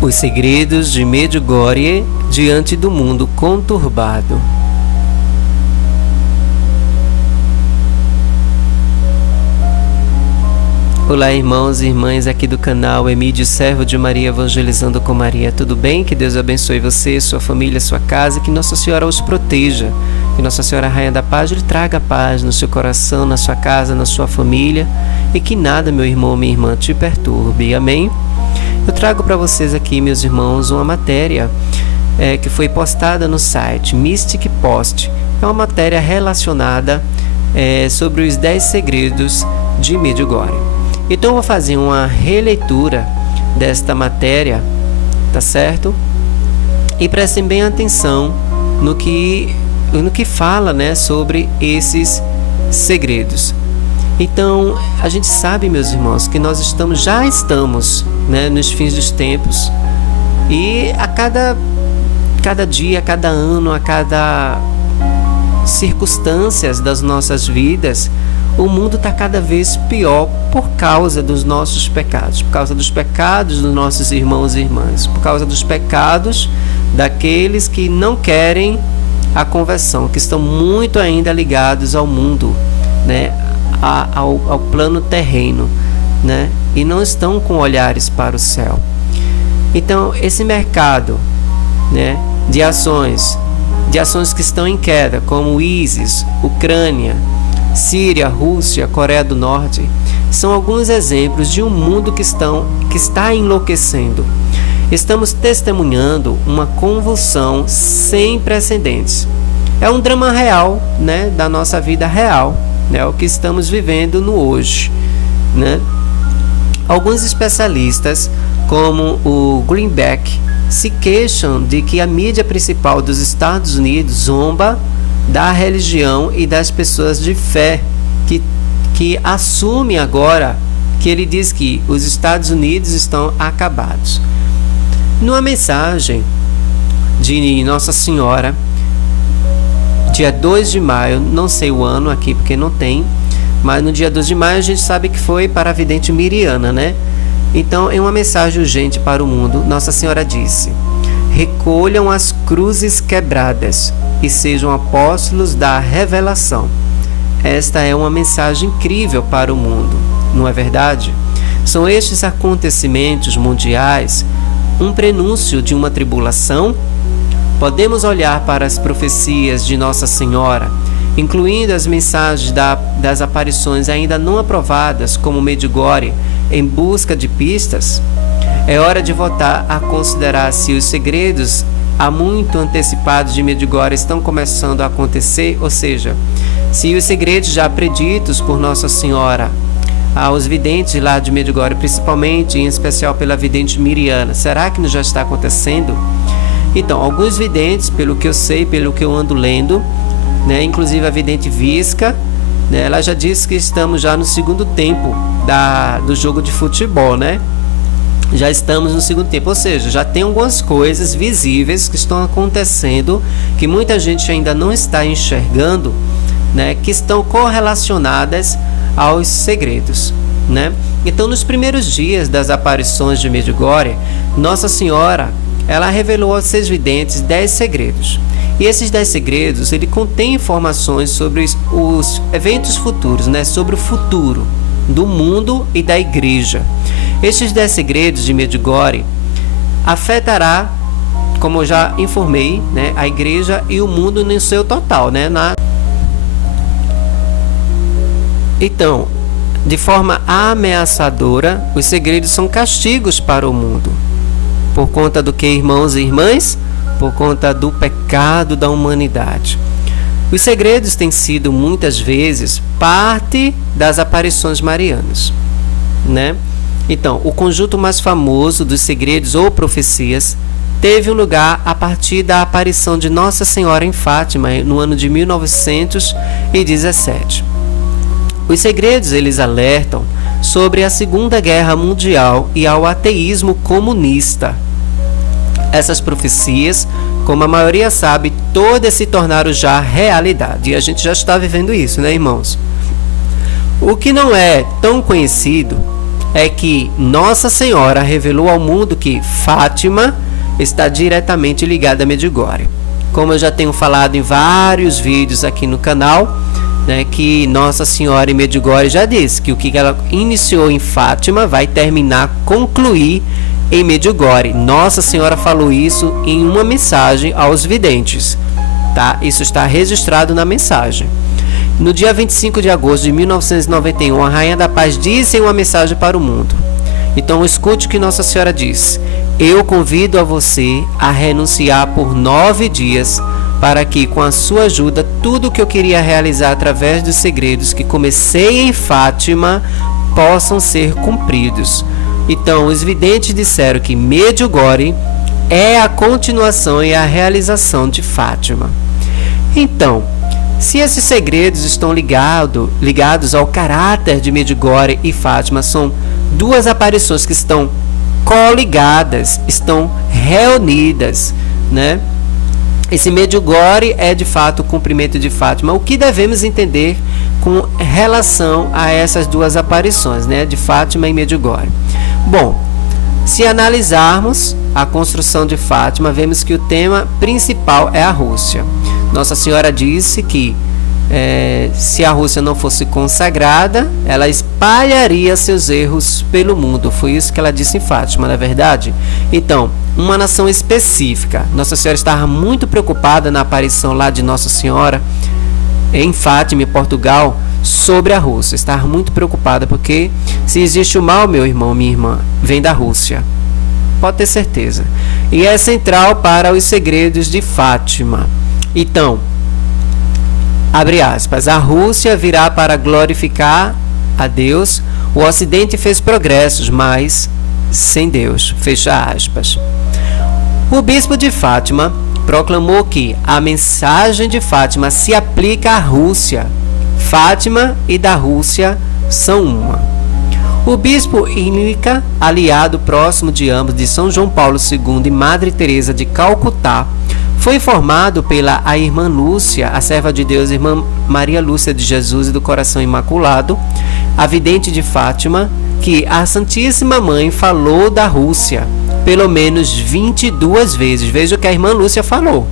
Os segredos de Medjugorje diante do mundo conturbado. Olá, irmãos e irmãs aqui do canal Emídio, servo de Maria, evangelizando com Maria. Tudo bem? Que Deus abençoe você, sua família, sua casa, que Nossa Senhora os proteja, que Nossa Senhora Rainha da Paz lhe traga paz no seu coração, na sua casa, na sua família, e que nada, meu irmão, minha irmã, te perturbe. Amém? Eu trago para vocês aqui, meus irmãos, uma matéria que foi postada no site Mystic Post. É uma matéria relacionada sobre os 10 segredos de Medjugorje. Então eu vou fazer uma releitura desta matéria, tá certo? E prestem bem atenção no que fala, né, sobre esses segredos. Então, a gente sabe, meus irmãos, que nós já estamos, né, nos fins dos tempos, e a cada dia, a cada ano, a cada circunstâncias das nossas vidas, o mundo está cada vez pior por causa dos nossos pecados, por causa dos pecados dos nossos irmãos e irmãs, por causa dos pecados daqueles que não querem a conversão, que estão muito ainda ligados ao mundo, né, ao plano terreno, né, e não estão com olhares para o céu. Então, esse mercado, né, de ações que estão em queda, como ISIS, Ucrânia, Síria, Rússia, Coreia do Norte, são alguns exemplos de um mundo que está enlouquecendo. Estamos testemunhando uma convulsão sem precedentes. É um drama real, né, da nossa vida real, né, o que estamos vivendo no hoje, né? Alguns especialistas, como o Greenback, se queixam de que a mídia principal dos Estados Unidos zomba da religião e das pessoas de fé, que assume agora que ele diz que os Estados Unidos estão acabados. Numa mensagem de Nossa Senhora, dia 2 de maio, não sei o ano aqui porque não tem, mas no dia 2 de maio a gente sabe que foi para a vidente Miriana, né? Então, em uma mensagem urgente para o mundo, Nossa Senhora disse: recolham as cruzes quebradas e sejam apóstolos da revelação. Esta é uma mensagem incrível para o mundo, não é verdade? São estes acontecimentos mundiais um prenúncio de uma tribulação? Podemos olhar para as profecias de Nossa Senhora, incluindo as mensagens das aparições ainda não aprovadas, como Medjugorje, em busca de pistas? É hora de voltar a considerar se os segredos há muito antecipados de Medjugorje estão começando a acontecer, ou seja, se os segredos já preditos por Nossa Senhora aos videntes lá de Medjugorje, principalmente, em especial pela vidente Miriana, será que não já está acontecendo? Então, alguns videntes, pelo que eu sei, pelo que eu ando lendo, né, inclusive a vidente Visca, né, ela já disse que estamos já no segundo tempo do jogo de futebol, né? Já estamos no segundo tempo, ou seja, já tem algumas coisas visíveis que estão acontecendo, que muita gente ainda não está enxergando, né, que estão correlacionadas aos segredos, né? Então, nos primeiros dias das aparições de Medjugorje, Nossa Senhora, ela revelou aos seus videntes 10 segredos. E esses 10 segredos, ele contém informações sobre os eventos futuros, né, sobre o futuro do mundo e da igreja. Estes 10 segredos de Medjugorje afetará, como eu já informei, né, a igreja e o mundo no seu total, né? Então, de forma ameaçadora, os segredos são castigos para o mundo. Por conta do que, irmãos e irmãs? Por conta do pecado da humanidade. Os segredos têm sido muitas vezes parte das aparições marianas, né? Então, o conjunto mais famoso dos segredos ou profecias teve um lugar a partir da aparição de Nossa Senhora em Fátima no ano de 1917. Os segredos, eles alertam sobre a Segunda Guerra Mundial e ao ateísmo comunista. Essas profecias, como a maioria sabe, todas se tornaram já realidade. E a gente já está vivendo isso, né, irmãos? O que não é tão conhecido é que Nossa Senhora revelou ao mundo que Fátima está diretamente ligada a Medjugorje. Como eu já tenho falado em vários vídeos aqui no canal, né, que Nossa Senhora em Medjugorje já disse que o que ela iniciou em Fátima vai terminar, concluir em Medjugorje. Nossa Senhora falou isso em uma mensagem aos videntes, tá? Isso está registrado na mensagem. No dia 25 de agosto de 1991, a Rainha da Paz disse em uma mensagem para o mundo. Então escute o que Nossa Senhora diz: eu convido a você a renunciar por 9 dias, para que, com a sua ajuda, tudo o que eu queria realizar através dos segredos que comecei em Fátima possam ser cumpridos. Então, os videntes disseram que Medjugorje é a continuação e a realização de Fátima. Então, se esses segredos estão ligados ao caráter de Medjugorje e Fátima, são duas aparições que estão coligadas, estão reunidas, né? Esse Medjugorje é de fato o cumprimento de Fátima. O que devemos entender com relação a essas duas aparições, né, de Fátima e Medjugorje? Bom, se analisarmos a construção de Fátima, vemos que o tema principal é a Rússia. Nossa Senhora disse que se a Rússia não fosse consagrada, ela espalharia seus erros pelo mundo. Foi isso que ela disse em Fátima, não é verdade? Então, uma nação específica. Nossa Senhora estava muito preocupada na aparição lá de Nossa Senhora em Fátima, em Portugal, sobre a Rússia. Estava muito preocupada, porque se existe o mal, meu irmão, minha irmã, vem da Rússia. Pode ter certeza. E é central para os segredos de Fátima. Então, abre aspas, a Rússia virá para glorificar a Deus. O Ocidente fez progressos, mas sem Deus. Fecha aspas. O bispo de Fátima proclamou que a mensagem de Fátima se aplica à Rússia. Fátima e da Rússia são uma. O bispo Ilnica, aliado próximo de ambos de São João Paulo II e Madre Teresa de Calcutá, foi informado pela a irmã Lúcia, a serva de Deus, irmã Maria Lúcia de Jesus e do Coração Imaculado, a vidente de Fátima, que a Santíssima Mãe falou da Rússia pelo menos 22 vezes. Veja o que a irmã Lúcia falou.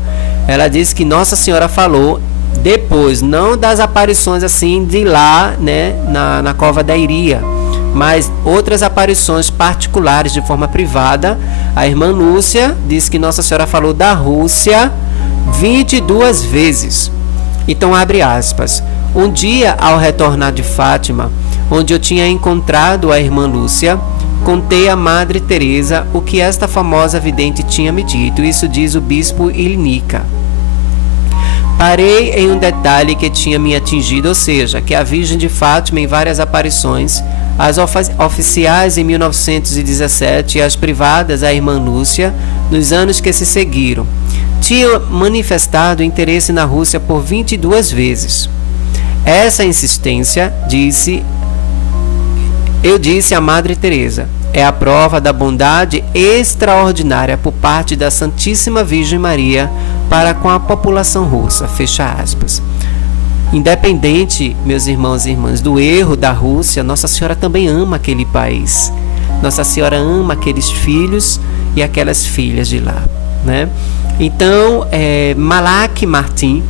Ela disse que Nossa Senhora falou depois, não das aparições assim de lá, né, na cova da Iria, mas outras aparições particulares de forma privada. A irmã Lúcia disse que Nossa Senhora falou da Rússia 22 vezes. Então, abre aspas. Um dia, ao retornar de Fátima, onde eu tinha encontrado a irmã Lúcia, contei a Madre Teresa o que esta famosa vidente tinha me dito. Isso diz o bispo Ilnica. Parei em um detalhe que tinha me atingido, ou seja, que a Virgem de Fátima, em várias aparições, as oficiais em 1917 e as privadas à irmã Lúcia, nos anos que se seguiram, tinha manifestado interesse na Rússia por 22 vezes. Essa insistência, eu disse a Madre Teresa, é a prova da bondade extraordinária por parte da Santíssima Virgem Maria para com a população russa. Fecha aspas. Independente, meus irmãos e irmãs, do erro da Rússia, Nossa Senhora também ama aquele país. Nossa Senhora ama aqueles filhos e aquelas filhas de lá, né? Então, Malak Martin,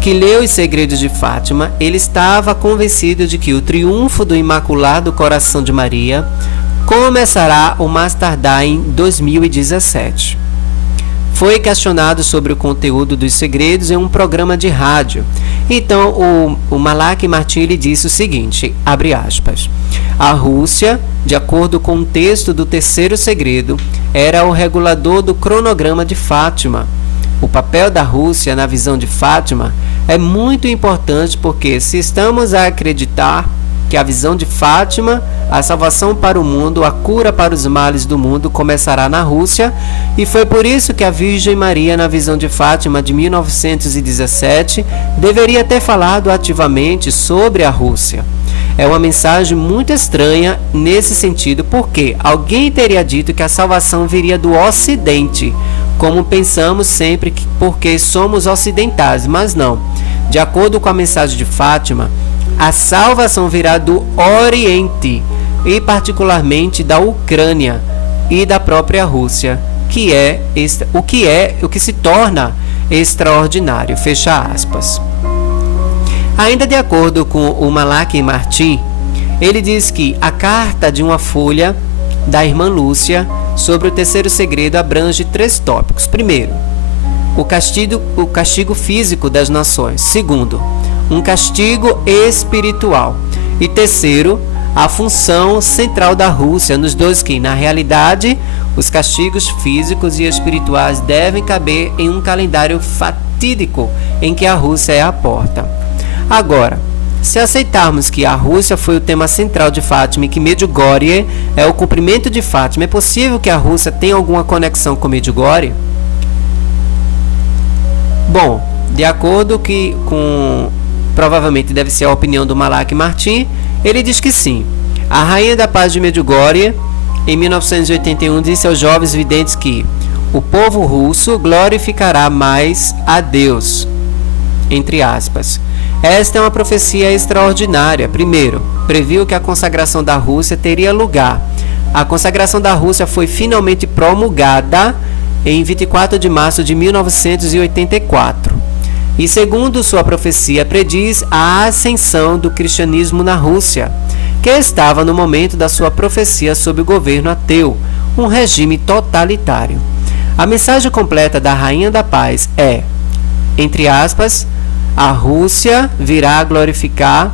que leu os segredos de Fátima, ele estava convencido de que o triunfo do Imaculado Coração de Maria começará o mais tardar em 2017. Foi questionado sobre o conteúdo dos segredos em um programa de rádio. Então, o Malak Martin ele disse o seguinte, abre aspas, a Rússia, de acordo com o texto do terceiro segredo, era o regulador do cronograma de Fátima. O papel da Rússia na visão de Fátima é muito importante, porque se estamos a acreditar que a visão de Fátima, a salvação para o mundo, a cura para os males do mundo começará na Rússia, e foi por isso que a Virgem Maria, na visão de Fátima de 1917, deveria ter falado ativamente sobre a Rússia. É uma mensagem muito estranha nesse sentido, porque alguém teria dito que a salvação viria do Ocidente, como pensamos sempre, porque somos ocidentais, mas não. De acordo com a mensagem de Fátima, a salvação virá do Oriente, e particularmente da Ucrânia e da própria Rússia, o que se torna extraordinário, fecha aspas. Ainda de acordo com o Malachi Martin, ele diz que a carta de uma folha da irmã Lúcia sobre o terceiro segredo abrange 3 tópicos. Primeiro, o castigo físico das nações. Segundo, um castigo espiritual. E terceiro, a função central da Rússia, nos dois que, na realidade, os castigos físicos e espirituais devem caber em um calendário fatídico em que a Rússia é a porta. Agora, se aceitarmos que a Rússia foi o tema central de Fátima e que Medjugorje é o cumprimento de Fátima, é possível que a Rússia tenha alguma conexão com Medjugorje? Bom, de acordo com provavelmente deve ser a opinião do Malachi Martin, ele diz que sim. A Rainha da Paz de Medjugorje, em 1981, disse aos jovens videntes que o povo russo glorificará mais a Deus, entre aspas. Esta é uma profecia extraordinária. Primeiro, previu que a consagração da Rússia teria lugar. A consagração da Rússia foi finalmente promulgada em 24 de março de 1984. E segundo sua profecia, prediz a ascensão do cristianismo na Rússia, que estava no momento da sua profecia sob o governo ateu, um regime totalitário. A mensagem completa da Rainha da Paz é, entre aspas, a Rússia virá glorificar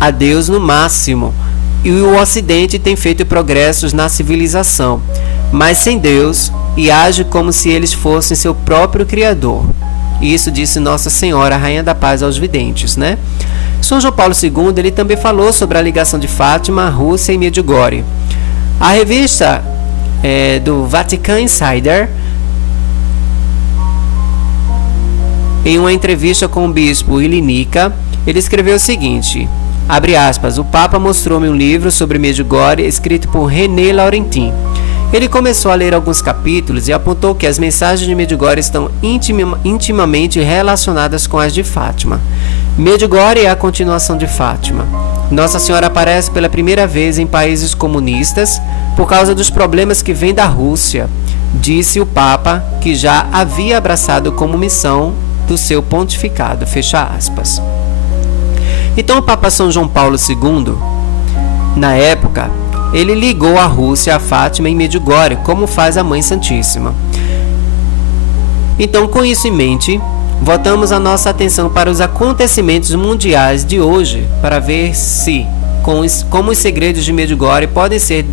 a Deus no máximo, e o Ocidente tem feito progressos na civilização, mas sem Deus, e age como se eles fossem seu próprio Criador. Isso disse Nossa Senhora, Rainha da Paz, aos videntes, né? São João Paulo II, ele também falou sobre a ligação de Fátima, Rússia e Medjugorje. A revista do Vatican Insider, em uma entrevista com o bispo Ilinica, ele escreveu o seguinte, abre aspas, o Papa mostrou-me um livro sobre Medjugorje escrito por René Laurentin. Ele começou a ler alguns capítulos e apontou que as mensagens de Medjugorje estão intimamente relacionadas com as de Fátima. Medjugorje é a continuação de Fátima. Nossa Senhora aparece pela primeira vez em países comunistas por causa dos problemas que vêm da Rússia, disse o Papa, que já havia abraçado como missão do seu pontificado, fecha aspas. Então o Papa São João Paulo II, na época, ele ligou a Rússia a Fátima em Medjugorje, como faz a Mãe Santíssima. Então, com isso em mente, voltamos a nossa atenção para os acontecimentos mundiais de hoje, para ver se, como os segredos de Medjugorje podem ser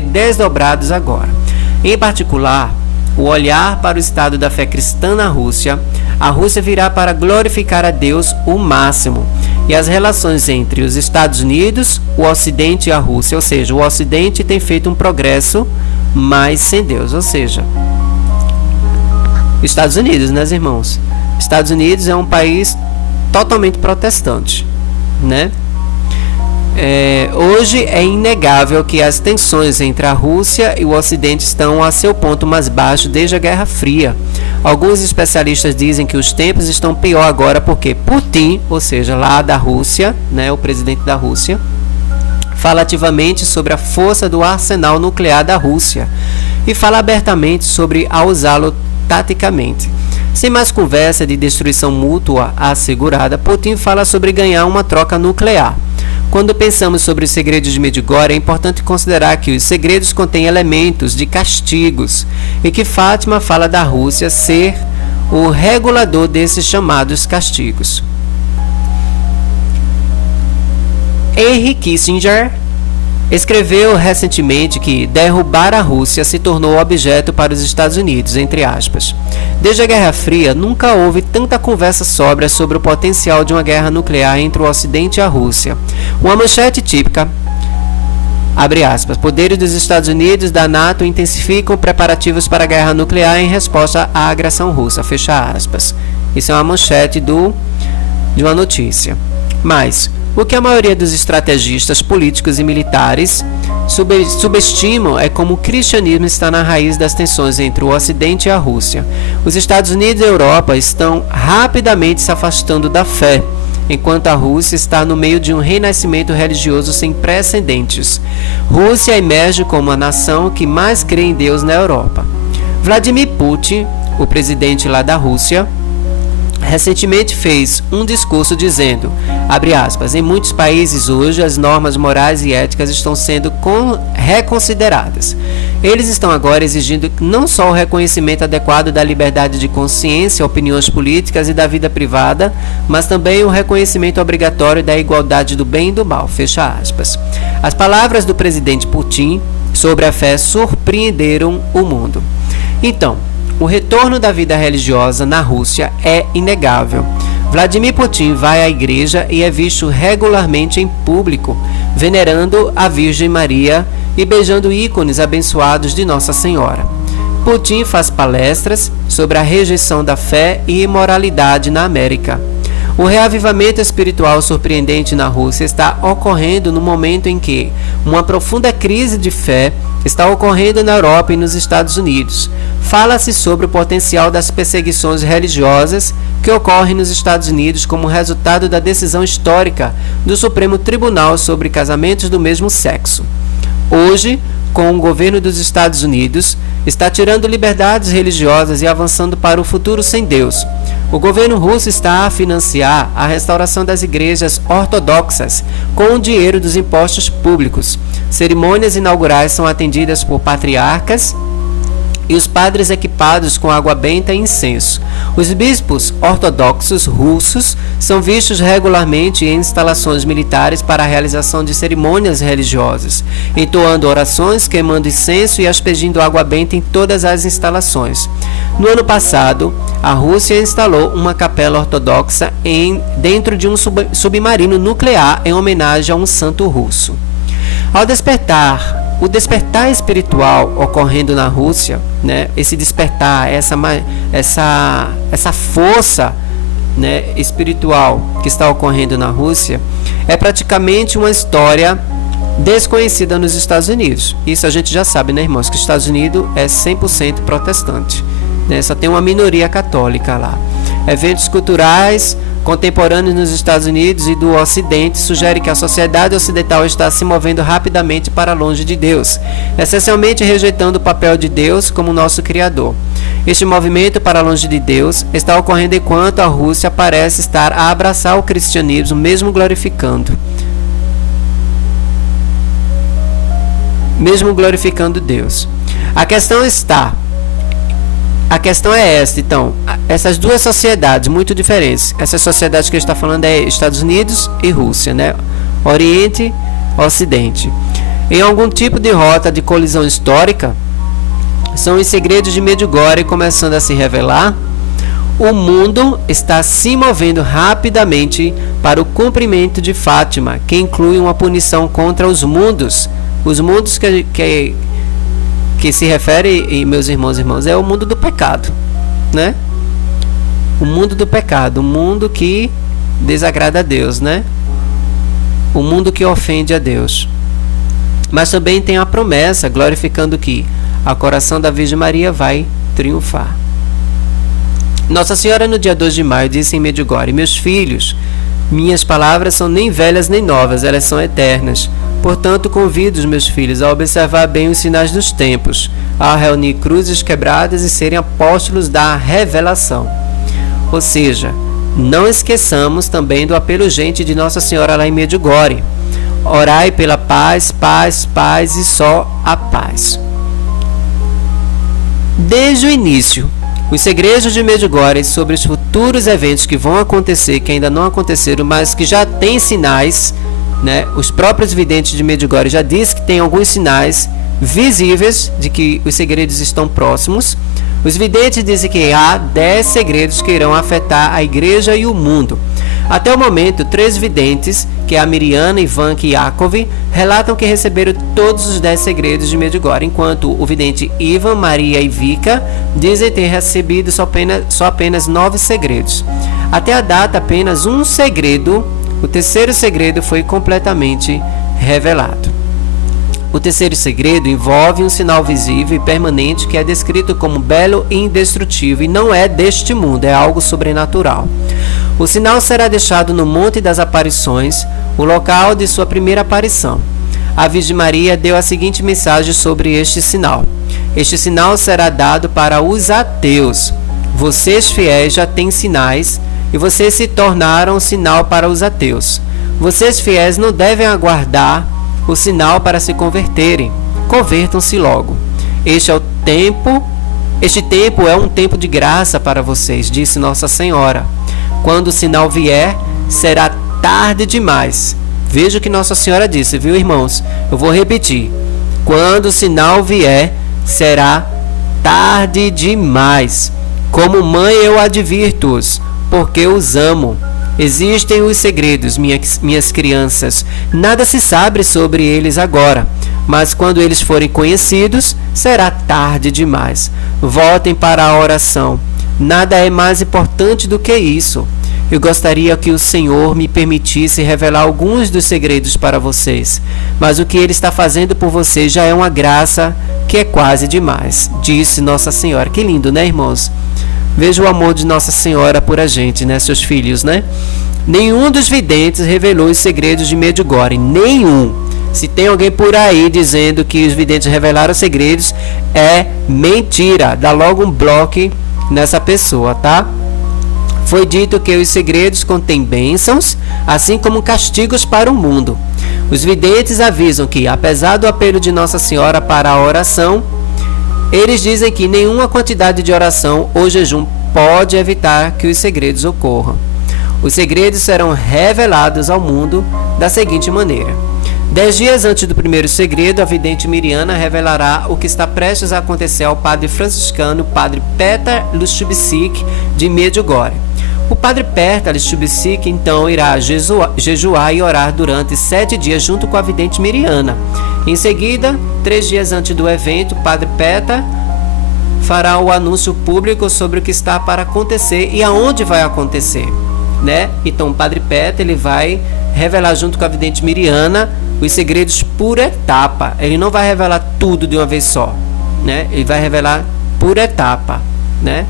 desdobrados agora. Em particular, o olhar para o estado da fé cristã na Rússia, a Rússia virá para glorificar a Deus o máximo, e as relações entre os Estados Unidos, o Ocidente e a Rússia, ou seja, o Ocidente tem feito um progresso, mas sem Deus, ou seja, Estados Unidos, né, irmãos? Estados Unidos é um país totalmente protestante, né? Hoje é inegável que as tensões entre a Rússia e o Ocidente estão a seu ponto mais baixo desde a Guerra Fria. Alguns especialistas dizem que os tempos estão pior agora porque Putin, ou seja, lá da Rússia, né, o presidente da Rússia, fala ativamente sobre a força do arsenal nuclear da Rússia e fala abertamente sobre a usá-lo taticamente. Sem mais conversa de destruição mútua assegurada, Putin fala sobre ganhar uma troca nuclear. Quando pensamos sobre os segredos de Medjugorje, é importante considerar que os segredos contêm elementos de castigos e que Fátima fala da Rússia ser o regulador desses chamados castigos. Henry Kissinger escreveu recentemente que derrubar a Rússia se tornou objeto para os Estados Unidos, entre aspas. Desde a Guerra Fria, nunca houve tanta conversa sóbria sobre o potencial de uma guerra nuclear entre o Ocidente e a Rússia. Uma manchete típica, abre aspas, poderes dos Estados Unidos e da NATO intensificam preparativos para a guerra nuclear em resposta à agressão russa, fecha aspas. Isso é uma manchete de uma notícia. Mas o que a maioria dos estrategistas políticos e militares subestimam é como o cristianismo está na raiz das tensões entre o Ocidente e a Rússia. Os Estados Unidos e a Europa estão rapidamente se afastando da fé enquanto a Rússia está no meio de um renascimento religioso sem precedentes. Rússia emerge como a nação que mais crê em Deus na Europa. Vladimir Putin, o presidente lá da Rússia, recentemente fez um discurso dizendo, abre aspas, em muitos países hoje as normas morais e éticas estão sendo reconsideradas. Eles estão agora exigindo não só o reconhecimento adequado da liberdade de consciência, opiniões políticas e da vida privada, mas também o reconhecimento obrigatório da igualdade do bem e do mal, fecha aspas. As palavras do presidente Putin sobre a fé surpreenderam o mundo. Então, o retorno da vida religiosa na Rússia é inegável. Vladimir Putin vai à igreja e é visto regularmente em público, venerando a Virgem Maria e beijando ícones abençoados de Nossa Senhora. Putin faz palestras sobre a rejeição da fé e imoralidade na América. O reavivamento espiritual surpreendente na Rússia está ocorrendo no momento em que uma profunda crise de fé está ocorrendo na Europa e nos Estados Unidos. Fala-se sobre o potencial das perseguições religiosas que ocorrem nos Estados Unidos como resultado da decisão histórica do Supremo Tribunal sobre casamentos do mesmo sexo. Hoje, com o governo dos Estados Unidos, está tirando liberdades religiosas e avançando para o futuro sem Deus. O governo russo está a financiar a restauração das igrejas ortodoxas com o dinheiro dos impostos públicos. Cerimônias inaugurais são atendidas por patriarcas e os padres equipados com água benta e incenso. Os bispos ortodoxos russos são vistos regularmente em instalações militares para a realização de cerimônias religiosas, entoando orações, queimando incenso e aspergindo água benta em todas as instalações. No ano passado, a Rússia instalou uma capela ortodoxa dentro de um submarino nuclear em homenagem a um santo russo. O despertar espiritual ocorrendo na Rússia, né, esse despertar, essa força, né, espiritual que está ocorrendo na Rússia, é praticamente uma história desconhecida nos Estados Unidos. Isso a gente já sabe, né, irmãos, que os Estados Unidos é 100% protestante, né, só tem uma minoria católica lá. Eventos culturais contemporâneos nos Estados Unidos e do Ocidente sugerem que a sociedade ocidental está se movendo rapidamente para longe de Deus, essencialmente rejeitando o papel de Deus como nosso Criador. Este movimento para longe de Deus está ocorrendo enquanto a Rússia parece estar a abraçar o cristianismo, mesmo glorificando Deus. A questão é esta, então, essas duas sociedades muito diferentes, essas sociedades que ele está falando é Estados Unidos e Rússia, né? Oriente, Ocidente. Em algum tipo de rota de colisão histórica, são os segredos de Medjugorje começando a se revelar. O mundo está se movendo rapidamente para o cumprimento de Fátima, que inclui uma punição contra os mundos que se refere, meus irmãos e irmãs, é o mundo do pecado, né? O mundo do pecado, o mundo que desagrada a Deus, né? O mundo que ofende a Deus. Mas também tem a promessa, glorificando que a coração da Virgem Maria vai triunfar. Nossa Senhora, no dia 2 de maio, disse em Medjugorje: meus filhos, minhas palavras são nem velhas nem novas, elas são eternas. Portanto, convido os meus filhos a observar bem os sinais dos tempos, a reunir cruzes quebradas e serem apóstolos da revelação. Ou seja, não esqueçamos também do apelo urgente de Nossa Senhora lá em Medjugorje: orai pela paz, paz, paz e só a paz. Desde o início, os segredos de Medjugorje sobre os futuros eventos que vão acontecer, que ainda não aconteceram, mas que já têm sinais, né? Os próprios videntes de Medjugorje já dizem que tem alguns sinais visíveis de que os segredos estão próximos. Os videntes dizem que há 10 segredos que irão afetar a igreja e o mundo. Até o momento, 3 videntes, que é a Miriana, Ivanka e Yakov, relatam que receberam todos os 10 segredos de Medjugorje, enquanto o vidente Ivan, Maria e Vika dizem ter recebido só apenas 9 segredos. Até a data, apenas um segredo, o terceiro segredo, foi completamente revelado. O terceiro segredo envolve um sinal visível e permanente que é descrito como belo e indestrutível e não é deste mundo, é algo sobrenatural. O sinal será deixado no Monte das Aparições, o local de sua primeira aparição. A Virgem Maria deu a seguinte mensagem sobre este sinal: este sinal será dado para os ateus. Vocês fiéis já têm sinais e vocês se tornaram sinal para os ateus. Vocês fiéis não devem aguardar o sinal para se converterem. Convertam-se logo. Este tempo é um tempo de graça para vocês, disse Nossa Senhora. Quando o sinal vier, será tarde demais. Veja o que Nossa Senhora disse, viu, irmãos? Eu vou repetir. Quando o sinal vier, será tarde demais. Como mãe eu advirto-os, porque os amo. Existem os segredos, minhas crianças. Nada se sabe sobre eles agora, mas quando eles forem conhecidos, será tarde demais. Voltem para a oração. Nada é mais importante do que isso. Eu gostaria que o Senhor me permitisse revelar alguns dos segredos para vocês, mas o que Ele está fazendo por vocês já é uma graça que é quase demais, disse Nossa Senhora. Que lindo, né, irmãos? Veja o amor de Nossa Senhora por a gente, né, seus filhos, né? Nenhum dos videntes revelou os segredos de Medjugorje, nenhum. Se tem alguém por aí dizendo que os videntes revelaram segredos, é mentira. Dá logo um bloco nessa pessoa, tá? Foi dito que os segredos contêm bênçãos, assim como castigos para o mundo. Os videntes avisam que, apesar do apelo de Nossa Senhora para a oração, eles dizem que nenhuma quantidade de oração ou jejum pode evitar que os segredos ocorram. Os segredos serão revelados ao mundo da seguinte maneira: 10 dias antes do primeiro segredo, a vidente Miriana revelará o que está prestes a acontecer ao padre franciscano, padre Petar Lustubisik, de Medjugorje. O padre Petar Lustubisik então irá jejuar e orar durante 7 dias junto com a vidente Miriana. Em seguida, 3 dias antes do evento, o padre Petar fará o anúncio público sobre o que está para acontecer e aonde vai acontecer, né? Então o padre Petar ele vai revelar junto com a vidente Miriana os segredos por etapa. Ele não vai revelar tudo de uma vez só, né? Ele vai revelar por etapa, né?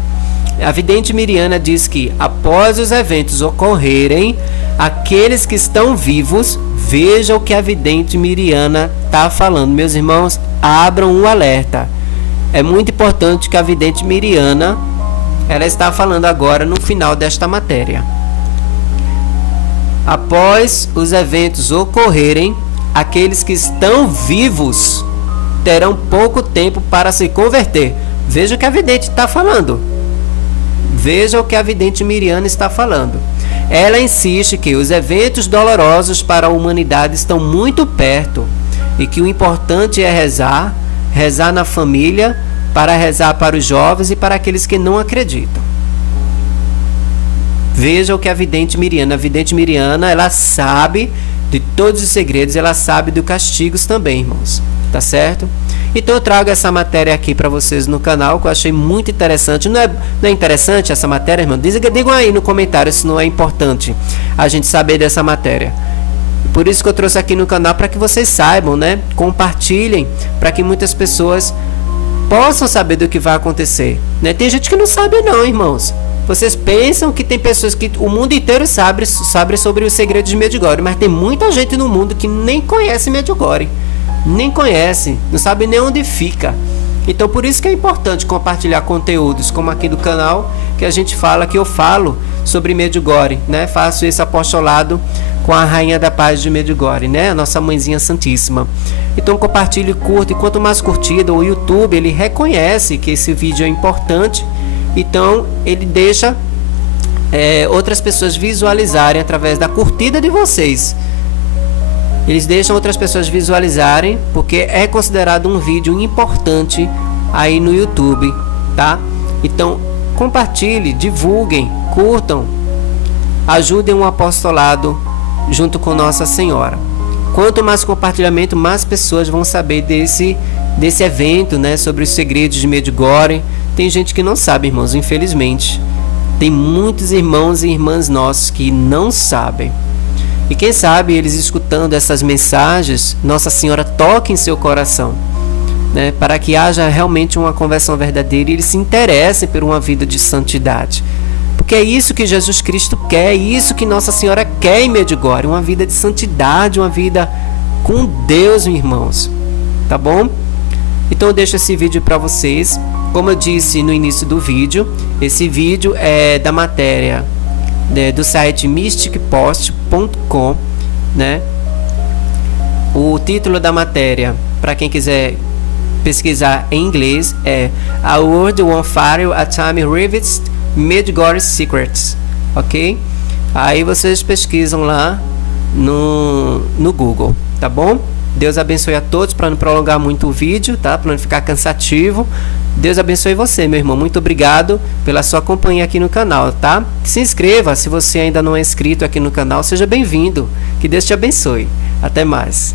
A vidente Miriana diz que após os eventos ocorrerem, aqueles que estão vivos, veja o que a vidente Miriana está falando. Meus irmãos, abram um alerta. É muito importante que a vidente Miriana ela está falando agora no final desta matéria. Após os eventos ocorrerem, aqueles que estão vivos terão pouco tempo para se converter. Veja o que a vidente está falando. Veja o que a vidente Miriana está falando. Ela insiste que os eventos dolorosos para a humanidade estão muito perto e que o importante é rezar na família, para rezar para os jovens e para aqueles que não acreditam. Veja o que a vidente Miriana, ela sabe de todos os segredos, ela sabe dos castigos também, irmãos. Tá certo? Então eu trago essa matéria aqui para vocês no canal, que eu achei muito interessante. Não é interessante essa matéria, irmão? Digam aí no comentário se não é importante a gente saber dessa matéria. Por isso que eu trouxe aqui no canal, para que vocês saibam, né? Compartilhem, para que muitas pessoas possam saber do que vai acontecer, né? Tem gente que não sabe não, irmãos. Vocês pensam que tem pessoas que o mundo inteiro sabe sobre os segredos de Medjugorje, mas tem muita gente no mundo que nem conhece Medjugorje. Nem conhece, não sabe nem onde fica. Então por isso que é importante compartilhar conteúdos como aqui do canal, que a gente fala, que eu falo sobre Medjugorje, né? Faço esse apostolado com a Rainha da Paz de Medjugorje, né? A nossa Mãezinha Santíssima. Então compartilhe e curta, e quanto mais curtida, o YouTube ele reconhece que esse vídeo é importante, então ele deixa outras pessoas visualizarem através da curtida de vocês. Eles deixam outras pessoas visualizarem, porque é considerado um vídeo importante aí no YouTube, tá? Então, compartilhe, divulguem, curtam, ajudem o apostolado junto com Nossa Senhora. Quanto mais compartilhamento, mais pessoas vão saber desse evento, né? Sobre os segredos de Medjugorje. Tem gente que não sabe, irmãos, infelizmente. Tem muitos irmãos e irmãs nossos que não sabem. E quem sabe eles escutando essas mensagens, Nossa Senhora toque em seu coração, né, para que haja realmente uma conversão verdadeira e eles se interessem por uma vida de santidade. Porque é isso que Jesus Cristo quer, é isso que Nossa Senhora quer em Medjugorje, uma vida de santidade, uma vida com Deus, irmãos. Tá bom? Então eu deixo esse vídeo para vocês. Como eu disse no início do vídeo, esse vídeo é da matéria do site mysticpost.com, né? O título da matéria, para quem quiser pesquisar em inglês, é A World on Fire, a Time Revisited Medjugorje Secrets, ok? Aí vocês pesquisam lá no Google, tá bom? Deus abençoe a todos, para não prolongar muito o vídeo, tá? Para não ficar cansativo. Deus abençoe você, meu irmão. Muito obrigado pela sua companhia aqui no canal, tá? Se inscreva, se você ainda não é inscrito aqui no canal, seja bem-vindo. Que Deus te abençoe. Até mais.